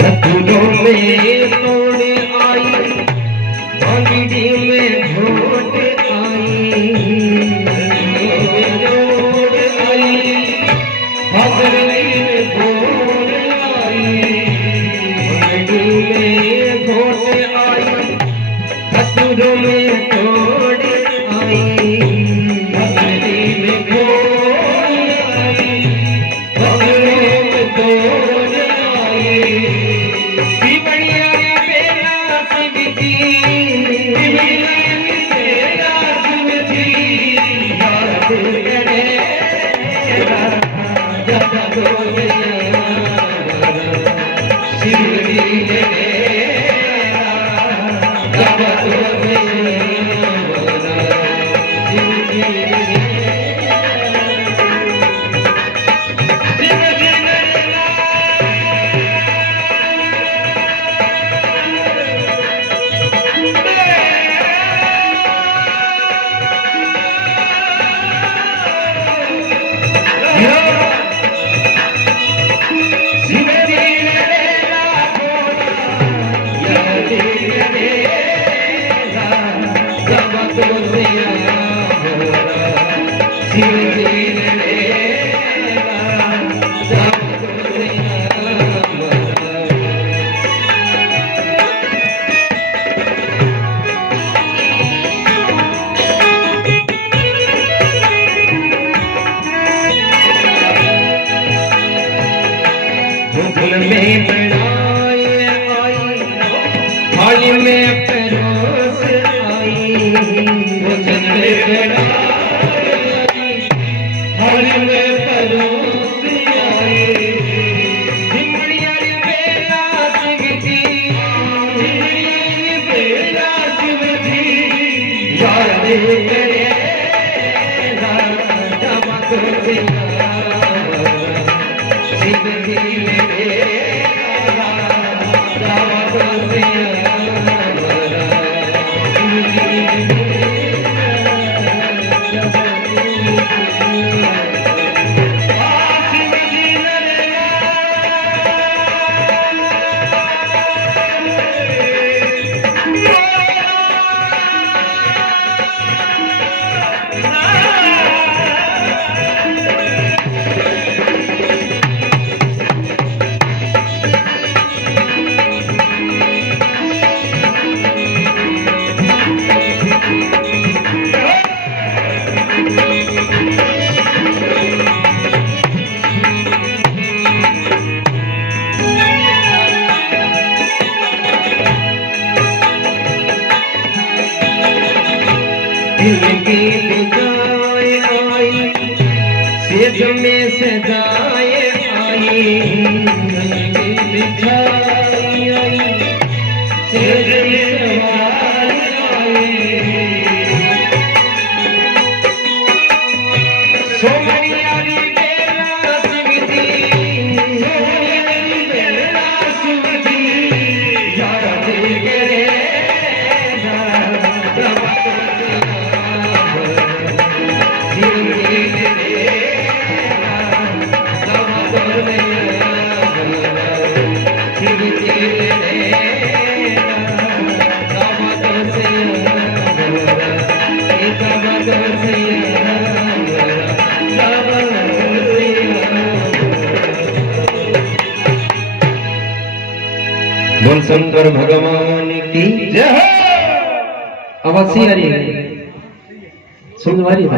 धतूरों में तोड़ आई, भांगड़ी में घोट आई, तोड़ आई, भांगड़ी में घोट आई, भांगड़ी में घोट आई, धतूरों में तोड़ आई, भांगड़ी में घोट आई, भांगड़ी में तोड़ आई। बिमड़िया बेला सिमजी, बिमड़िया बेला सिमजी, याद करे जब दोसिया सिमजी रे जब दोसिया सिमजी रे। में बनाए आई, थाली में परोस आई, भोजन में बनाए आई, थाली में परोस आई। सिमड़िया बेला सिमजी, सिमड़िया बेला सिमजी, याद करे जब दोसिया सिमजी रे जब दोसिया दिल की जाए आई, सेज में सजाए आई, दिल जाए आई, सेज में सजाए आई। सोमरिया बेला सिमजी, सोमरिया बेला सिमजी, याद करे बोल शंकर भगवान की जय हो। आवाज सी आ रही है, सुन आ रही है।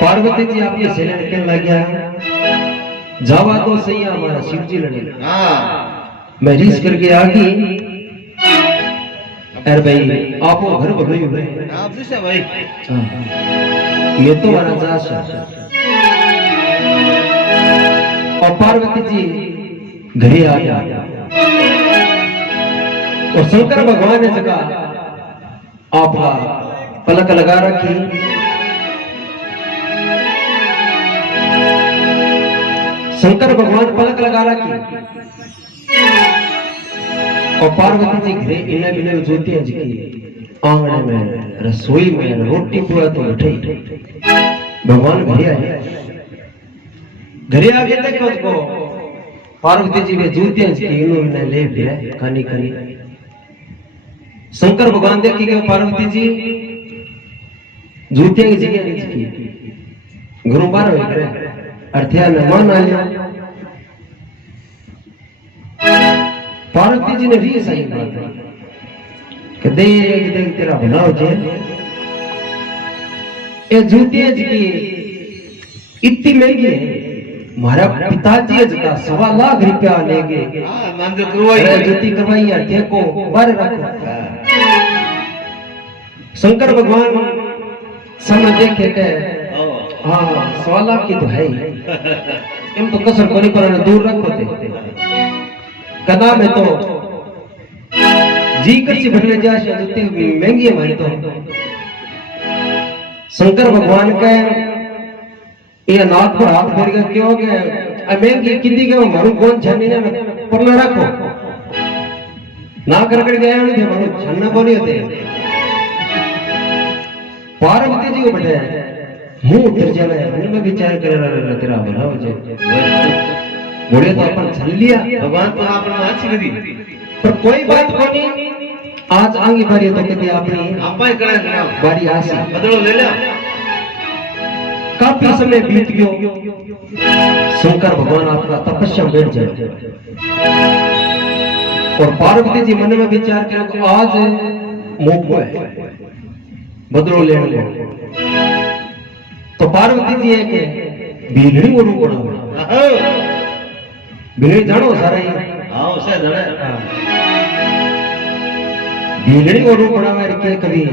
पार्वती जी आपके सेने निकल लग गया, जावा तो सही हमारा शिव जी लड़े। मैं रीस करके आ गई। अरे भाई आपो घर बगड़ी हुए आप से भाई, ये तो हमारा जास है। और पार्वती जी घरे आ गया और शंकर भगवान ने कहा आप पलक लगा रखी। शंकर भगवान पलक लगा रखी और पार्वती जी घरे इन्हें बिने ज्योति जी की आंगने में रसोई में रोटी पूरा तो उठे भगवान घरे आए। घरे आके देखो उसको पार्वती जी में जूते इन्होंने ले फिर कनी कनी। शंकर भगवान देखी कि पार्वती जी जूते की जगह नहीं की गुरु बार हो गए अर्थ्या मेहमान आया। पार्वती जी ने भी सही बात है कि देख देख तेरा भला हो जाए। ये जूते की इतनी महंगी है, मारा पिताजी का 1.25 लाख रुपया लेंगे जूती करवाई अर्थ्या को बाहर रखो। शंकर भगवान समय देखे के हाँ 1.25 लाख की तो है ही, इन तो कसर कोनी पर दूर रखो थे कदा में तो जी कसी भटले जा जूती महंगी है भाई। तो शंकर भगवान के ये नाक पर हाथ फेर के क्यों के महंगी किंदी के मारू कौन छानी ना पर ना रखो ना कर गया नहीं थे मारू छन्ना बोली होते। पार्वती जी को बैठे मुंह उतर जावे मन में विचार करे रहा तेरा भला हो जाए। बोले तो अपन छल लिया भगवान तो आपने अच्छी दी पर कोई बात कोनी। आज आगे बारी तो कहते आपने आपा करे बारी आसी बदलो ले ले। काफी समय बीत गयो। शंकर भगवान आपका तपस्या में बैठ जाए और पार्वती जी मन में विचार किया आज मौका है बदलो लेने को। तो पार्वती जी है कि बिलड़ी को रूप बना बिलड़ी जानो सारा ही हाँ उसे जाने बिलड़ी को रूप बना के कभी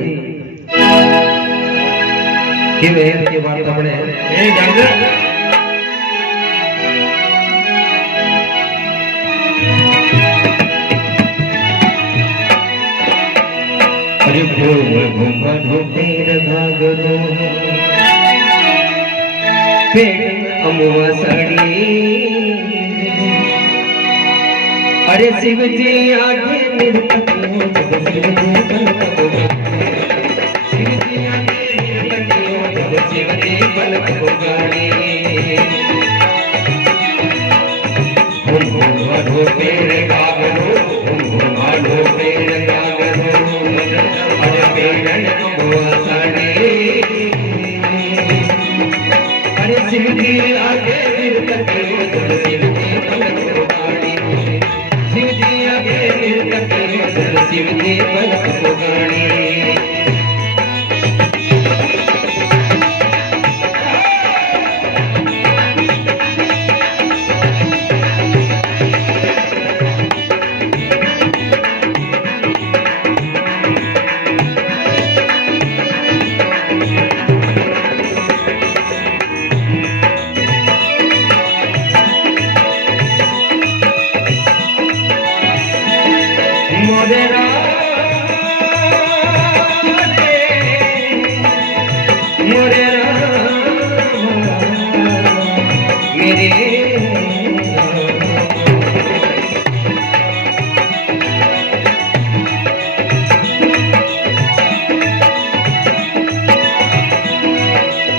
कि वे के बात हमने ए जान अरे घूम ढोपेर घागरो पेड़ अमुआ साड़ी। अरे शिव जी आगे निर्पतियों जब शिव जी पलक शिव जी आगे निर्पतियों जब शिव जी पलक गाड़ी। घूम ढोपेर घागरो घूम ढोपेर घागरो अरे पेड़ अमुआ साड़ी। अरे शिव जी आगे निर्पतियों जब शिव जी पलक गाड़ी। शिव जी आगे निर्पतियों जब शिव जी पलक गाड़ी।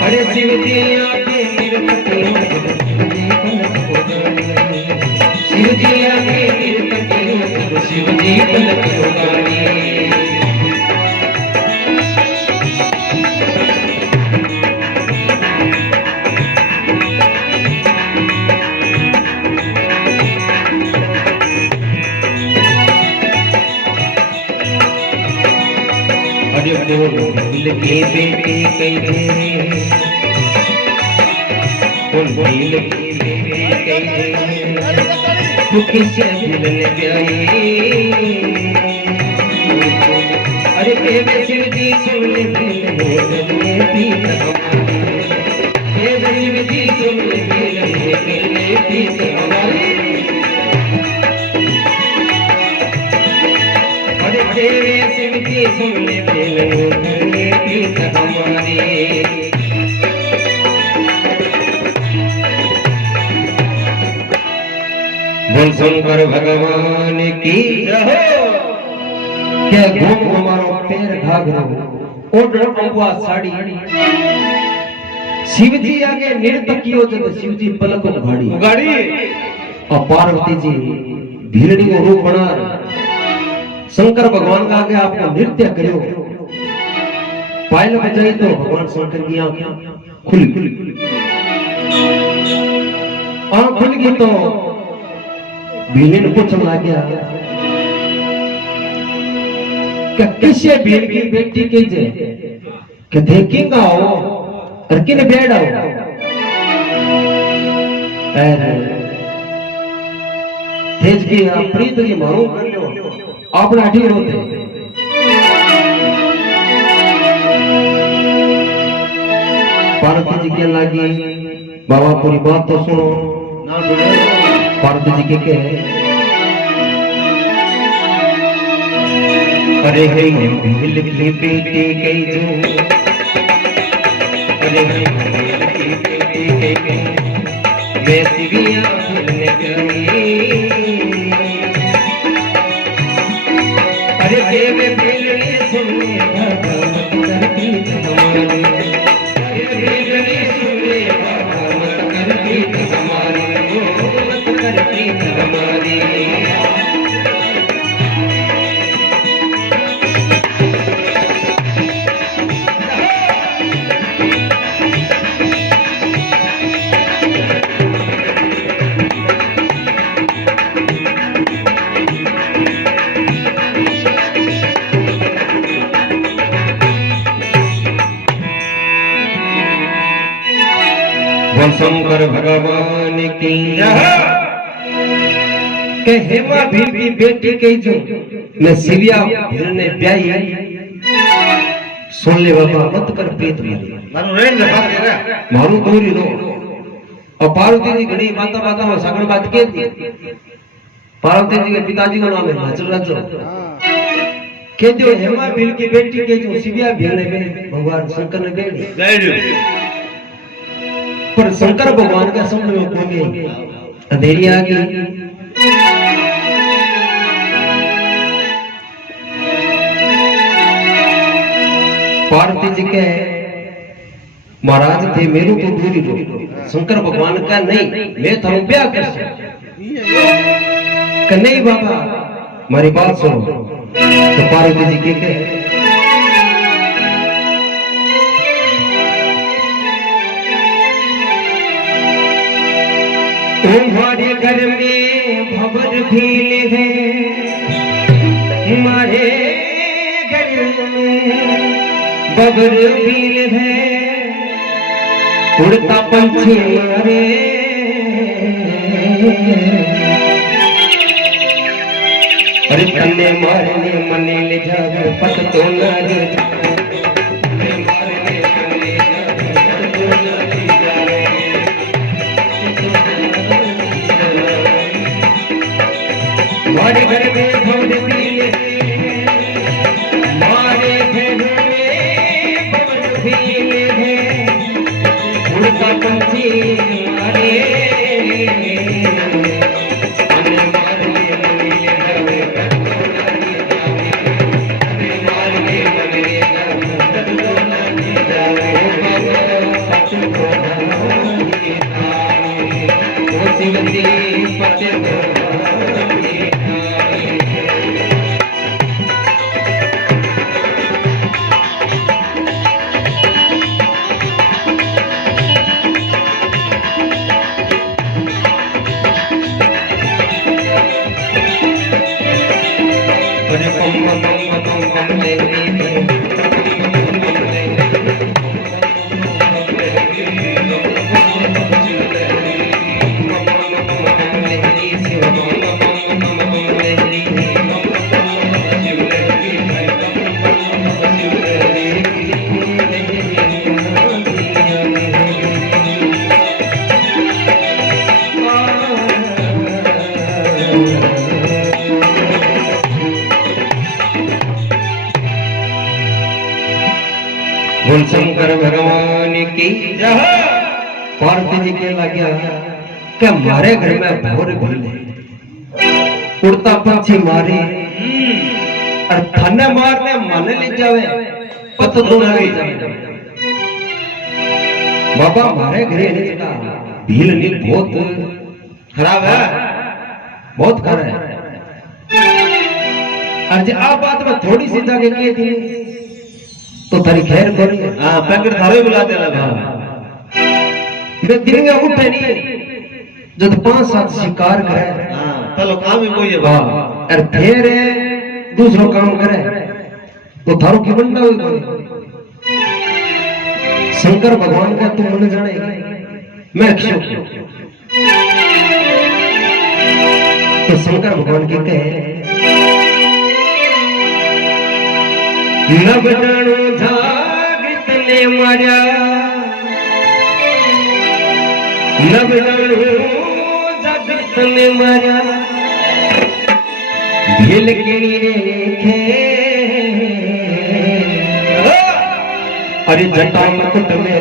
अरे शिव जी आगे निर्पतियों शिव जी आगे निर्पतियों शिव जी पलक गाड़ी। दिल के बेटे कहे दिल के बेटे कहे तू किसे दिल ने प्यारे। अरे प्रेम शिव जी सुन ले दिल पीत प्रेम शिव जी सुन ले दिल पीत हमारे। अरे प्रेम शिव जी सुन ले पीत हमारे। बोल शंकर भगवान की जय। क्या घूम हमारो पैर घाघरो ओढ़ अंगुआ साड़ी शिव जी आगे नृत्य कियो जब शिव जी पलक उगाड़ी और पार्वती जी भीलड़ी को रूप बना शंकर भगवान का आगे आपको नृत्य करो पायल बजाई तो भगवान शंकर की आंखें खुली आंख खुल गई तो भीली ने पूछने लग गया कि किसे भील की बेटी के जे कि देखेगा हो और किने बेड़ा हो तेज की प्रीत की मारू कर लो अपना ढीर होते पार्वती जी के लागी बाबा पूरी बात तो सुनो पार्वती जी के अरे है भील की बेटी गई जो अरे है भील की बेटी गई मैं सिविया भूलने गई अरे देव भीलने सुने भगवत करती हमारी अरे भीलने सुने भगवत करती हमारी भगवत करती हमारी शंकर भगवान की हेमा भील की बेटी के जो मैं सिविया भील ने ब्याही सुन ले बाबा मत कर प्रीत मारू दूरी रो और पार्वती जी घड़ी माता माता में सगड़ बात के पार्वती जी के पिताजी का नाम है हजरत के जो हेमा भील की बेटी के जो सिविया भील ने भगवान शंकर ने बेटी पर शंकर भगवान का समझ में कोई अंधेरी आ गई पार्वती जी के महाराज थे मेरू को दूरी रो शंकर भगवान का नहीं मैं थारू ब्याह कर सकता नहीं बाबा हमारी बात सुनो तो पार्वती जी के तुम्हारे घर में भवर भील है हमारे घर में भवर भील है उड़ता पंछी मारे अरे तन्ने मारने मने ले जावे पत तो ना रे हमारे घर में भवर भील है हमारे घर में भवर भील है उड़ता पंछी मारे बोल शंकर भगवान की जय। पार्वती जी के लगे कि हमारे घर में भोर भील है, उड़ता पंछी मारे और थाने मारने मन ले जावे पत तो ना गई बाबा मारे घरे नहीं का भील नी बहुत खराब है, बहुत खराब है। और जे आ बात में थोड़ी सी जाके कही थी तो थारी खैर कोनी। हां पैकेट थारे बुला देला मैं दिन में उठे नहीं जब 5-7 शिकार करे। हां पहले काम ही कोई है बा और फिर दूसरो काम करे तो थारो की बंदा होई। शंकर भगवान का तुम मन जाने मैं अक्षुक तो शंकर भगवान की कहे नव जानो जागृत ने मारा नव जानो जागृत ने मारा भील की रेखे अरे जटा मुकुट में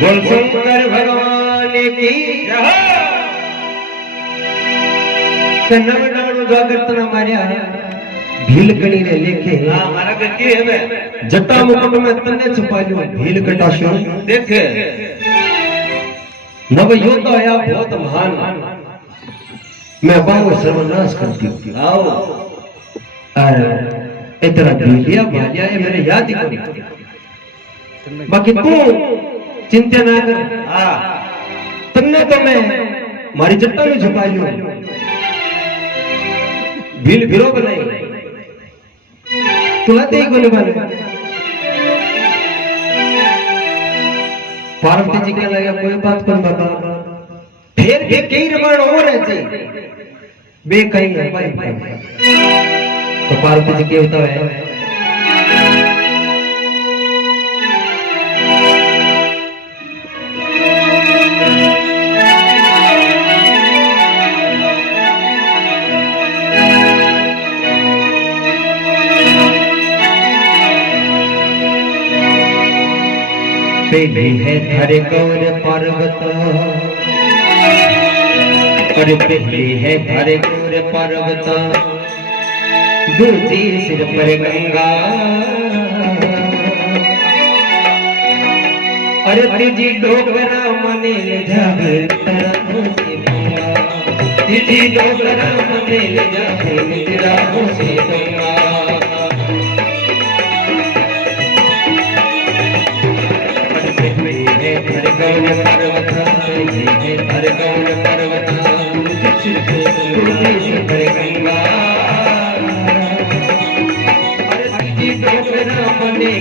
बोल शंकर भगवान की नव डाणु जागृत न मारिया भील कणी रे लेखे। हां मारा गति है मैं जटा मुकुट में तन्ने छुपा लो भील कटाशो देख नव योद्धा आया बहुत महान मैं बाबू सर्वनाश करती हूं। आओ अरे इतना भीलिया भालिया है मेरे याद ही करो बाकी तू चिंता ना कर। हां तन्ने तो मैं मारी जट्टा में छुपा लो भील भिरो बनाई तुला ते कोने बने पार्वती जी के लगे कोई बात कौन बाबा फिर भी कई रमण हो रहे थे बे कहीं है भाई तो पार्वती जी के होता है पहले है धरे गौर पर्वत और पहले है धरे गौर पर्वत दूसरी सिर पर गंगा और तीजी डोगरा मने जागे तेरा से गंगा तीजी डोगरा मने जागे तेरा से गंगा गौर पर्वत है हर गौर पर्वत पर गंगा तीजी डोगरा बने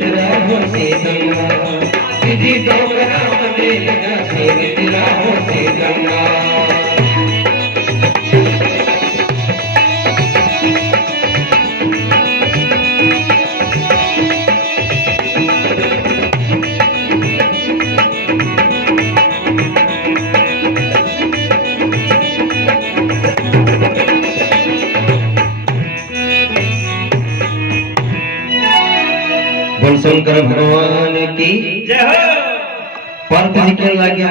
तेरा हो से गंगा तीजी डोगरा बने तेरा हो से गंगा शंकर भगवान की जय हो। पार्वती जी कहने लगा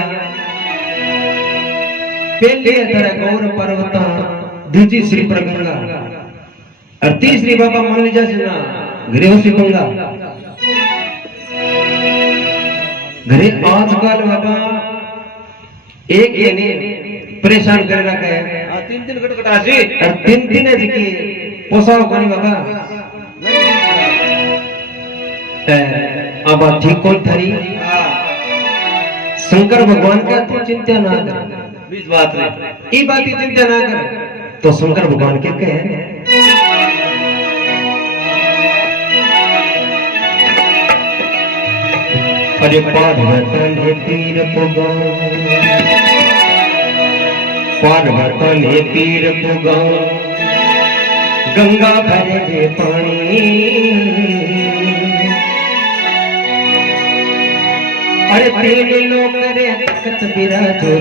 पहले तेरा गौर पर्वत दूसरी श्री पर गंगा और तीसरी बाबा मान लीजिए से ना घरे हो गंगा घरे आजकल बाबा एक ये ने परेशान कर रखा है। हां 3 कटकटा जी और 3 है जी की पोसाव कोनी बाबा अब ठीक कौन थारी शंकर भगवान का तू चिंता ना कर बीच बात रे ई बात की चिंता ना कर तो शंकर भगवान के कहे अरे पार्वतन हे पीर पुगा पार्वतन हे पीर पुगा गंगा भरे दे पानी अरे तीन लोग रे तख्त बिराजो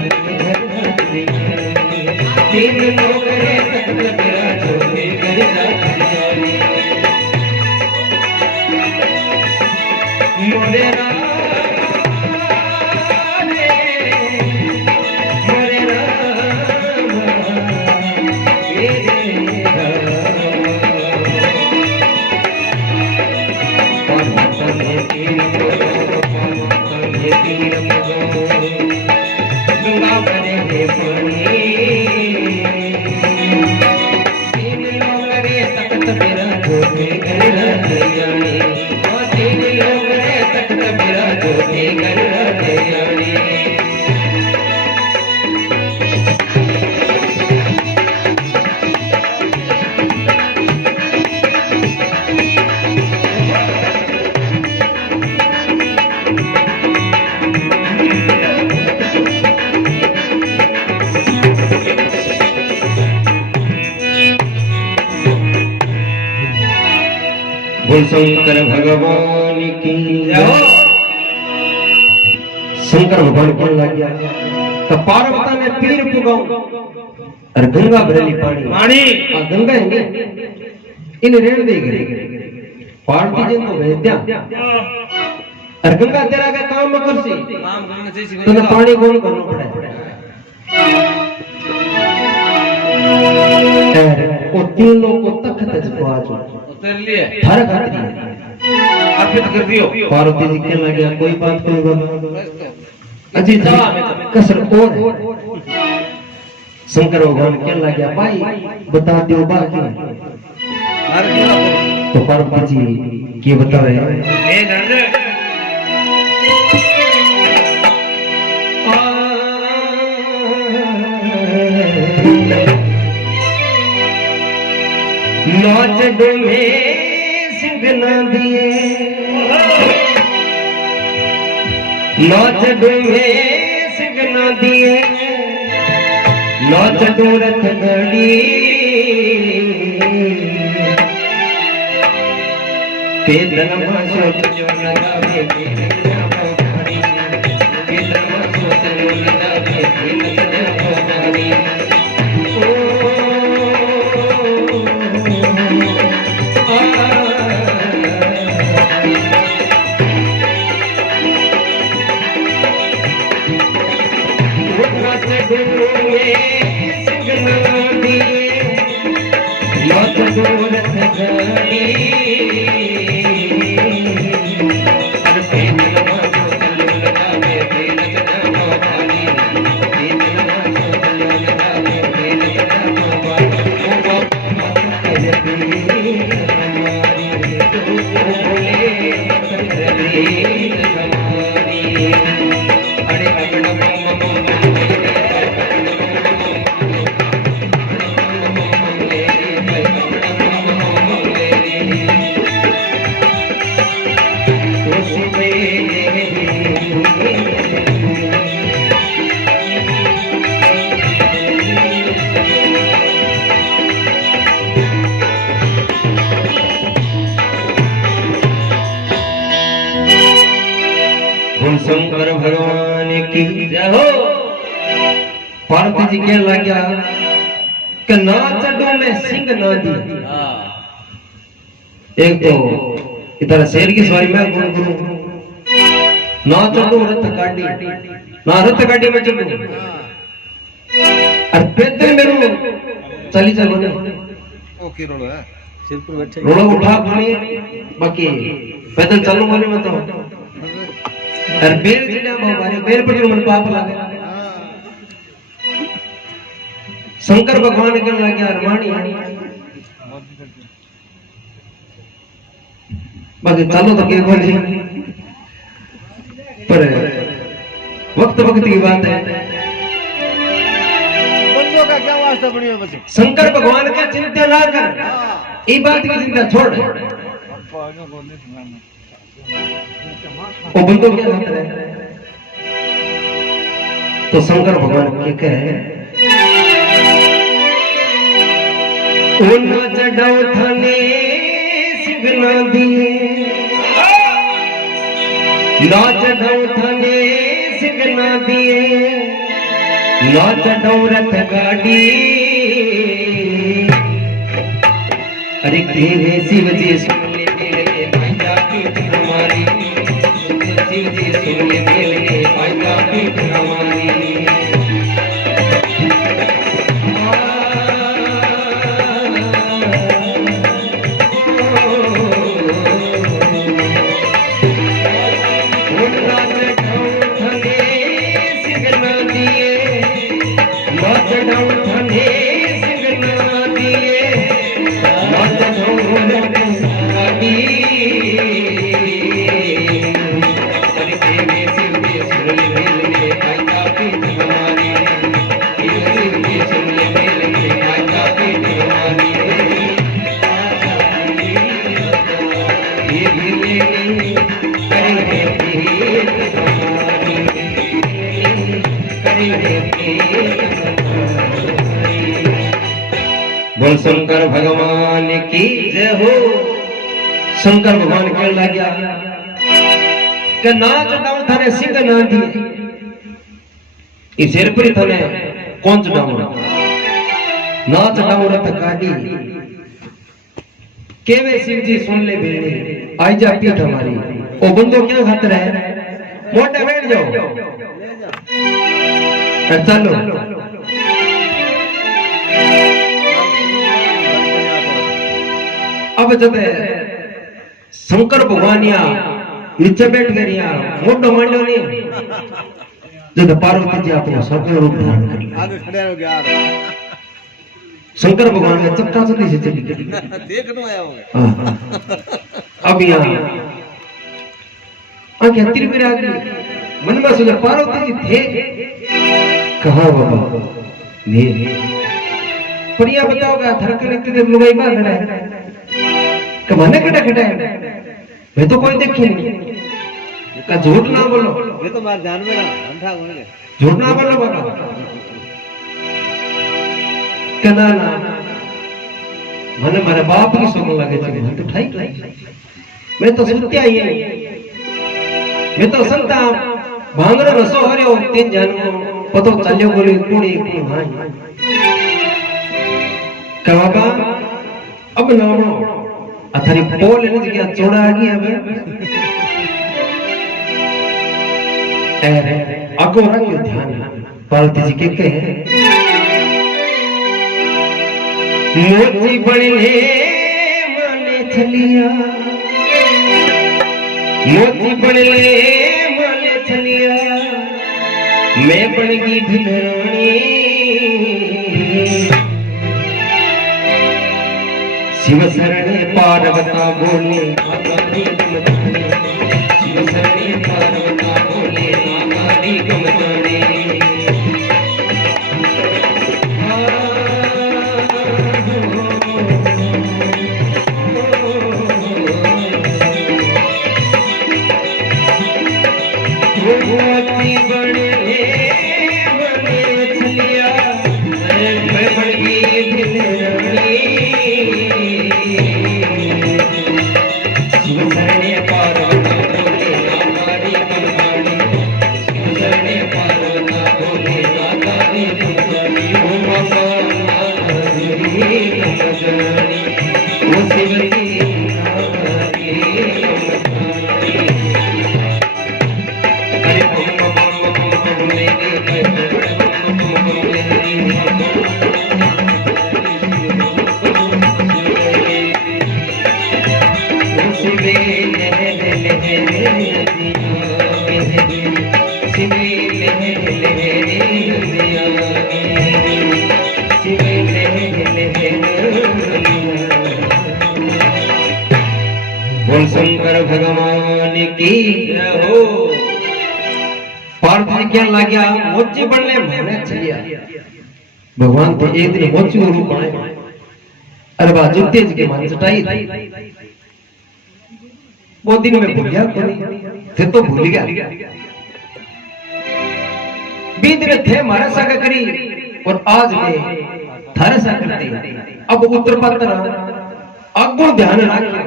तीन लोग रे तख्त बिराजो मोरे शंकर भगवान की शंकर भगवान को लग गया तो पार्वता ने पीर पुगाओ और गंगा भरेली पानी गंगा है इन रेण दे गई पार्वती जी तो वैद्या और गंगा तेरा का काम न करसी काम करने से तो पानी कौन करना पड़े वो तीनों को तख्त जवाजो उतर लिए फर्क आती है आप कर दियो पार्वती जी के लगे कोई बात कोई बात अजी जा कसर और शंकर भगवान के लगे भाई बता दियो बात तो पार्वती जी के बतावे ए जान नाच डूमे सिंह न दिए नाच डूमे सिंह न दिए नाच डूरथ गड़ी पेदन सोच जो लगावे पेदन सोच जो लगावे शंकर भगवान की जय हो। पार्वती जी कहने लग गया कि ना चढ़ो मैं सिंह ना दी। एक तो इधर शेर की सवारी में गुरु गुरु ना चढ़ो रथ गाड़ी ना रथ गाड़ी में चढ़ो और पैदल मेरे चली चलो ना ओके रोलो है सिर पर बैठे रोलो उठा पानी बाकी पैदल चलो बोले मत और बेल दिला बाबा बेल पर जो मन पाप लगे शंकर भगवान के लगे अरमानी बाकी चालो तो के बोले पर वक्त वक्त की बात है। बच्चों का क्या वास्ता बढ़िया बच्चे शंकर भगवान का चिंता ना कर, ये बात की चिंता छोड़। वो बंदो क्या कहता है तो शंकर भगवान के कहे उन चढ़ाओ थाने सिगना दिए ना चढ़ाओ थाने सिगना दिए ना चढ़ाओ रथ गाड़ी। अरे तेरे शिव जी सुन ले मेरे भाईया पीठ हमारी, शिव जी सुन ले मेरे भाईया पीठ हमारी। बोल शंकर भगवान की जय हो। शंकर भगवान कह लगा कि नाच डाउ थाने सिंह ना दिए इस शेर पर थाने कौन चढ़ाऊ नाच डाउ रथ गाड़ी। केवे शिव जी सुन ले बेड़े आई जा पीठ हमारी। ओ बंदो क्या खातर है मोटे बैठ जाओ चलो। अब जब शंकर भगवान नीचे बैठ गए मोटो मांडो नहीं जब पार्वती जी अपना सबको रूप धारण कर लिया आगे खड़े हो गया शंकर भगवान का चक्का चक्की से चली गई देखने आया होगा। अब यहाँ आंखें तिरमिरा गई मन में सोचा पार्वती जी थे कहा बाबा नहीं पर यह बताओगा धड़कन इतने देर लुगाई बाहर खड़ा है कमाने खड़ा खड़ा है मैं तो कोई देखे नहीं का झूठ ना बोलो ये तो मार ध्यान में ना अंधा होने झूठ ना बोलो बाबा कहना ना मैंने मेरे बाप की सुन लगे थे मैं तो ठाई मैं तो सुनते आई मैं तो संता भांगरो रसो हरियो तीन जन पतो चलियो बोली कुड़ी भाई का बाबा अब नानो अथरी पोल ने जगह चोड़ा आ गया हमें अरे आगो रखियो ध्यान पार्वती जी के कहे मोती बड़े माने छलिया मोती बड़े माने छलिया मैं बन गई ढिलरानी शिव शरणे पार्वता बोले शिव शरणे पार्वता बोले नागारी गमताने पार्वता बोले नागारी गमताने शिव शरणे भगवान की जय हो। पार्थ जी क्या लाग्या मोची बनने माने चलिया भगवान तो एक दिन मोची रूप बने अरे बाजू तेज के मन चटाई वो दिन में भूल गया थे तो भूल गया बीत में थे मारा सा करी और आज में थारे सा करते अब उत्तर पत्र अगुण ध्यान रखियो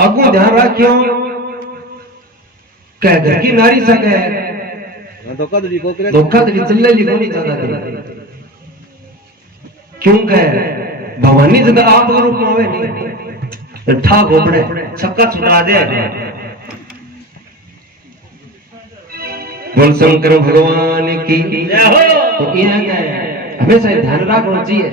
अगुण ध्यान रखियो कह घर की नारी सा कह धोखाधड़ी चल्ले लिखो नहीं ज्यादा क्यों कह भवानी ज्यादा आप रूप में आवे नहीं ठा घोपड़े सबका छुटा दे बोल शंकर भगवान की जय हो। तो इन्हें हमेशा ध्यान रखना चाहिए